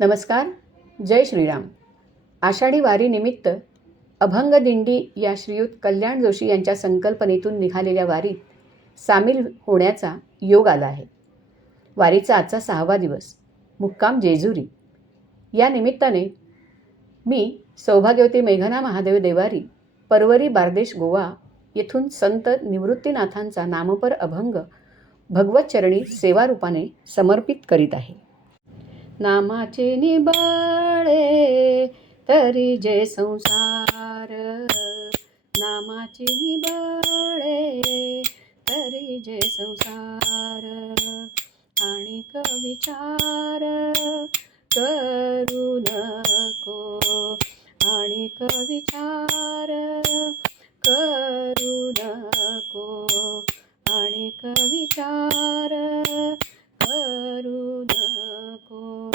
नमस्कार. जय श्रीराम. आषाढी वारीनिमित्त अभंग दिंडी या श्रीयुत कल्याण जोशी यांच्या संकल्पनेतून निघालेल्या वारीत सामील होण्याचा योग आला आहे. वारीचा आजचा 6वा दिवस, मुक्काम जेजुरी. या निमित्ताने मी सौभाग्यवती मेघना महादेव देवारी, परवरी बारदेश गोवा येथून संत निवृत्तीनाथांचा नामपर अभंग भगवतचरणी सेवारूपाने समर्पित करीत आहे. नामाचे निबळे तरी जे संसार, नामाचे निबळे तरी जे संसार, आणिक विचार करू नको, आणिक विचार करू नको, आणिक विचार करू नको.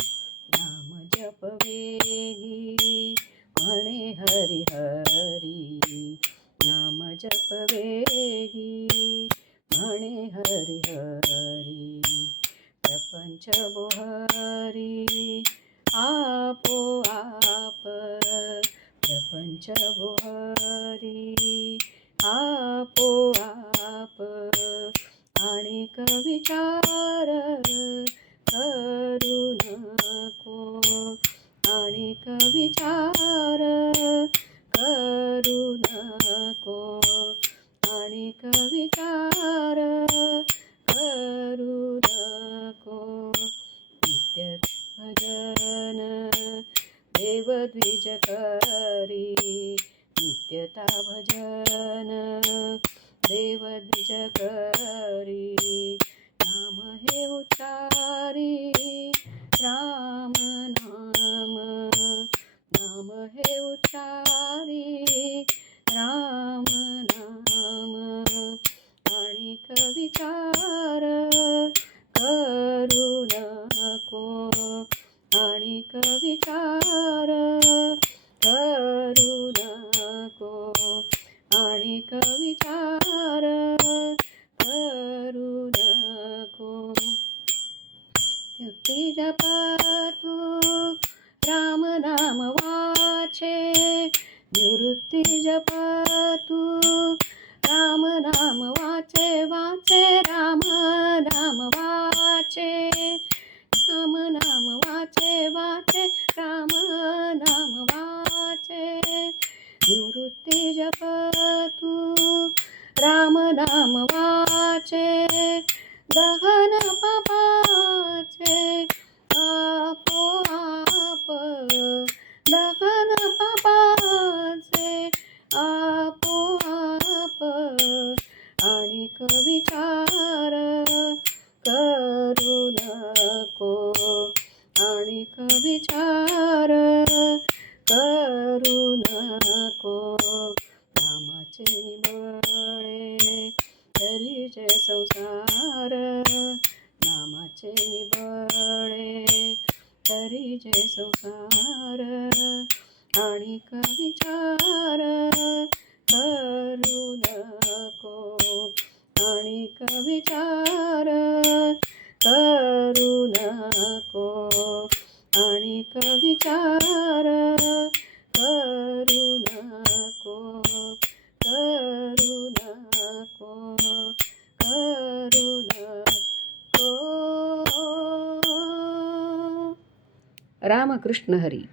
नाम जप वेगी म्हणे हरी हरी, नाम जप वेगी म्हणे हरी हरी. प्रपंच बोहरी आपोआप, प्रपंच बोहरी आपोआप, आणिक विचार करू नको, आणिक विचार करू नको, आणिक विचार करू नको. नित्य भजन देवद्विज करी, नित्यता भजन देवद्विज करी. नाम हे उच्चारी राम नाम, नाम हे उच्चारी राम नाम, आणिक विचार करू नको, आणिक विचार करू नको, आणिक विचार करू नको. युक्ती जपातू राम नाम वाचे, निवृत्ती जपातू राम नाम वाचे, वाचे राम नाम वाचे, राम नाम वाचे, वाचे राम नाम वाचे. निवृत्ती जपतू राम नाम वाचे, दहन पापाचे आपोआप, दहन पापाचे आपोआप, आणिक विचार करू नको, आणिक विचार करू नको. नामाचे निबळे तरी जे संसार, नामाचे निबळे तरी जे संसार, आणिक विचार करू नको, आणिक विचार करू नको, आणिक विचार करू नको, करू नको, करू नको. रामकृष्ण हरी.